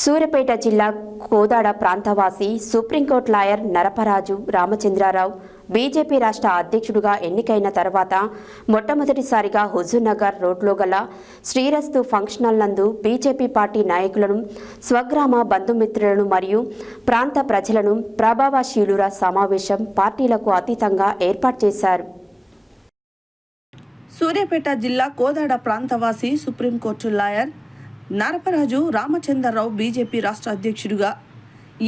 సూర్యాపేట జిల్లా కోదాడ ప్రాంతవాసి Supreme Court lawyer Naraparaju Ramachandra Rao BJP రాష్ట్ర అధ్యక్షుడిగా ఎన్నికైన తర్వాత మొట్టమొదటిసారిగా హుజూర్నగర్ రోడ్లో గల శ్రీరస్తు ఫంక్షనల్ నందు బీజేపీ పార్టీ నాయకులను, స్వగ్రామ బంధుమిత్రులను మరియు ప్రాంత ప్రజలను ప్రభావశీలుర సమావేశం పార్టీలకు అతీతంగా ఏర్పాటు చేశారు. సూర్యాపేట జిల్లా కోదాడ ప్రాంతవాసి సుప్రీంకోర్టు లాయర్ నరపరాజు రామచంద్రరావు బీజేపీ రాష్ట్ర అధ్యక్షుడిగా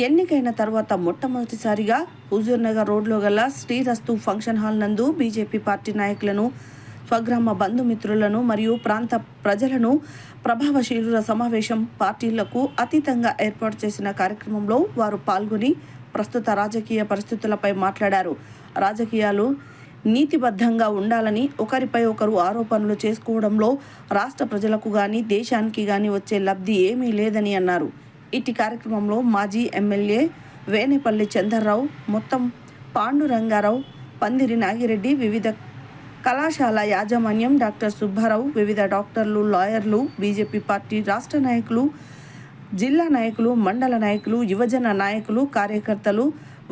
ఎన్నికైన తర్వాత మొట్టమొదటిసారిగా హుజూర్నగర్ రోడ్లో గల శ్రీరస్తు ఫంక్షన్ హాల్ నందు బీజేపీ పార్టీ నాయకులను, స్వగ్రామ బంధుమిత్రులను మరియు ప్రాంత ప్రజలను ప్రభావశీలుల సమావేశం పార్టీలకు అతీతంగా ఏర్పాటు చేసిన కార్యక్రమంలో వారు పాల్గొని ప్రస్తుత రాజకీయ పరిస్థితులపై మాట్లాడారు. రాజకీయాలు నీతిబద్ధంగా ఉండాలని, ఒకరిపై ఒకరు ఆరోపణలు చేసుకోవడంలో రాష్ట్ర ప్రజలకు కానీ దేశానికి కానీ వచ్చే లబ్ధి ఏమీ లేదని అన్నారు. ఇట్టి కార్యక్రమంలో మాజీ ఎమ్మెల్యే వేనేపల్లి చంద్రరావు, మొత్తం పాండురంగారావు, పందిరి నాగిరెడ్డి, వివిధ కళాశాల యాజమాన్యం, డాక్టర్ సుబ్బారావు, వివిధ డాక్టర్లు, లాయర్లు, బీజేపీ పార్టీ రాష్ట్ర నాయకులు, జిల్లా నాయకులు, మండల నాయకులు, యువజన నాయకులు, కార్యకర్తలు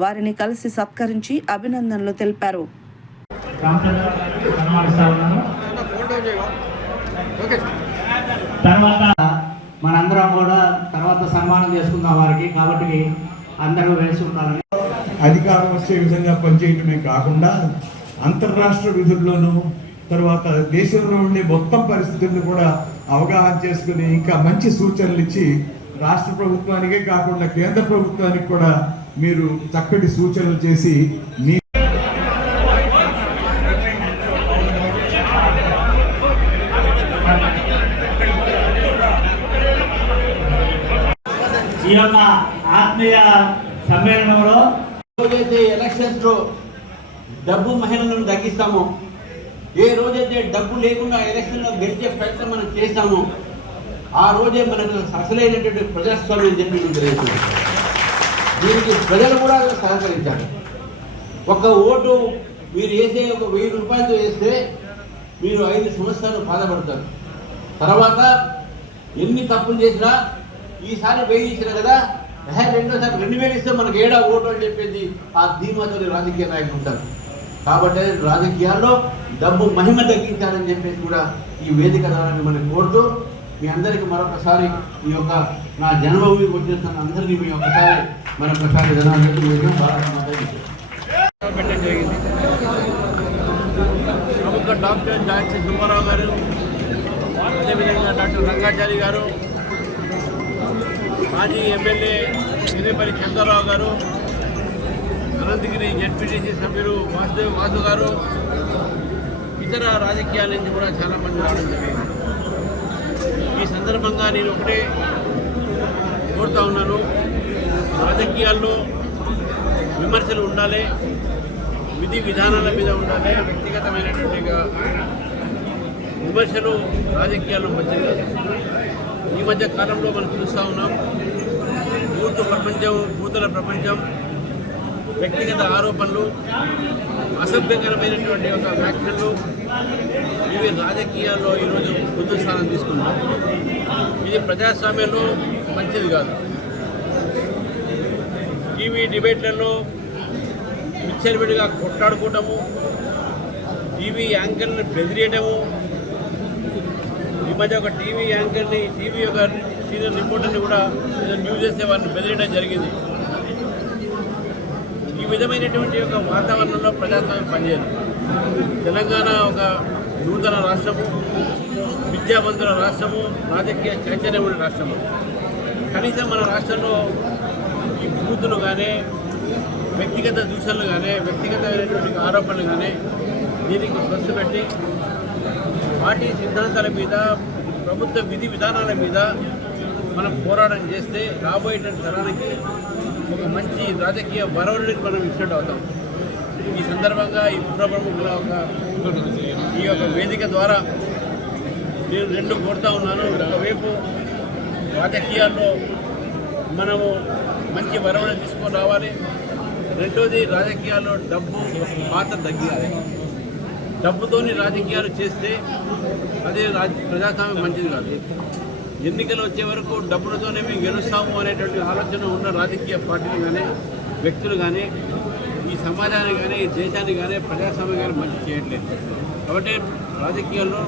వారిని కలిసి సత్కరించి అభినందనలు తెలిపారు. తర్వాత మనందరం కూడా తర్వాత సన్మానం చేసుకుందాం వారికి. కాబట్టి అందరూ వేసి ఉండాలని అధికారం వచ్చే విధంగా పనిచేయటమే కాకుండా అంతర్రాష్ట్ర విధుల్లోనూ తర్వాత దేశంలో ఉండే మొత్తం పరిస్థితులను కూడా అవగాహన చేసుకుని ఇంకా మంచి సూచనలు ఇచ్చి రాష్ట్ర ప్రభుత్వానికే కాకుండా కేంద్ర ప్రభుత్వానికి కూడా మీరు చక్కటి సూచనలు చేసి మీ ఈ యొక్క ఆత్మీయ సమ్మేళనంలో రోజైతే ఎలక్షన్స్లో డబ్బు మహిళలను తగ్గిస్తామో, ఏ రోజైతే డబ్బు లేకుండా ఎలక్షన్లో గెలిచే ప్రయత్నం మనం చేస్తామో ఆ రోజే మనకు అసలైనటువంటి ప్రజాస్వామ్యం చెప్పి తెలియజేస్తుంది. దీనికి ప్రజలు కూడా సహకరించాలి. ఒక ఓటు మీరు వేసే ఒక 1000 రూపాయలతో వేస్తే మీరు 5 సంవత్సరాలు బాధపడతారు. తర్వాత ఎన్ని తప్పులు చేసినా ఈసారి 1000 ఇచ్చిన కదా, రెండోసారి 2000 ఇస్తే మనకు ఏడా ఓటు అని చెప్పేసి ఆ ధీమాతో రాజకీయ నాయకులు ఉంటారు. కాబట్టి రాజకీయాల్లో డబ్బు మహిమ తగ్గించాలని చెప్పేసి కూడా ఈ వేదిక ద్వారా మనం కోరుతూ మీ అందరికీ మరొకసారి ఈ యొక్క నా జన్మభూమికి వచ్చేస్తున్న అందరికీ మీ ఒక్కసారి మరొకసారి ధన్యవాదాలు. ప్రముఖ డాక్టర్ సుబ్బారావు గారు, అదేవిధంగా డాక్టర్ రంగాచారి గారు, మాజీ ఎమ్మెల్యే వేనేపల్లి చంద్రరావు గారు, అనంతగిరి జెడ్పీటీసీ సభ్యులు వాసు గారు, ఇతర రాజకీయాల నుంచి కూడా చాలామంది రావడం జరిగింది. ఈ సందర్భంగా నేను ఒకటే కోరుతా ఉన్నాను, రాజకీయాల్లో విమర్శలు ఉండాలి, విధి విధానాల మీద ఉండాలి. వ్యక్తిగతమైనటువంటి విమర్శలు రాజకీయాల్లో మంచిది కాదు. ఈ మధ్య కాలంలో మనం చూస్తూ ఉన్నాం, భూతుల ప్రపంచం, వ్యక్తిగత ఆరోపణలు, అసభ్యకరమైనటువంటి ఒక వ్యాఖ్యలు, ఇవి రాజకీయాల్లో ఈరోజు ముందు స్థానం తీసుకున్నాం. ఇది ప్రజాస్వామ్యంలో మంచిది కాదు. టీవీ డిబేట్లలో విచ్చలవిడిగా కొట్లాడుకోవటము, టీవీ యాంకర్ని బెదిరియటము. ఈ మధ్య ఒక టీవీ యాంకర్ని, టీవీ యొక్క సీనియర్ రిపోర్టర్ని కూడా న్యూస్ చేసే వారిని బెదిరియడం జరిగింది. ఈ విధమైనటువంటి ఒక వాతావరణంలో ప్రజాస్వామ్యం పనిచేయదు. తెలంగాణ ఒక నూతన రాష్ట్రము, విద్యావంతుల రాష్ట్రము, రాజకీయ చైతన్యమైన రాష్ట్రము. కనీసం మన రాష్ట్రంలో ఈ బూతులు కానీ, వ్యక్తిగత దూషణలు కానీ, వ్యక్తిగతమైనటువంటి ఆరోపణలు కానీ దీనికి ఖర్చు పెట్టి పార్టీ సిద్ధాంతాల మీద, ప్రభుత్వ విధి విధానాల మీద మనం పోరాటం చేస్తే రాబోయేటువంటి తరానికి ఒక మంచి రాజకీయ వరవడిని మనం ఇచ్చినట్టు అవుతాం. ఈ సందర్భంగా ఈ పురప్రముఖుల ఈ యొక్క వేదిక ద్వారా నేను 2 కోరుతా ఉన్నాను. ఒకవైపు రాజకీయాల్లో మనము మంచి వరవడిని తీసుకొని రావాలి. రెండోది, రాజకీయాల్లో డబ్బు పాత్ర తగ్గాలి. డబ్బుతోని రాజకీయాలు చేస్తే అదే ప్రజాస్వామ్యం మంచిది కాదు. ఎన్నికలు వచ్చే వరకు డబ్బులతోనే మేము గెలుస్తాము అనేటువంటి ఆలోచన ఉన్న రాజకీయ పార్టీలు కానీ వ్యక్తులు కానీ ఈ సమాజానికి కానీ ఈ దేశానికి కానీ ప్రజాస్వామ్యం కానీ మంచి చేయట్లేదు. కాబట్టి రాజకీయాల్లో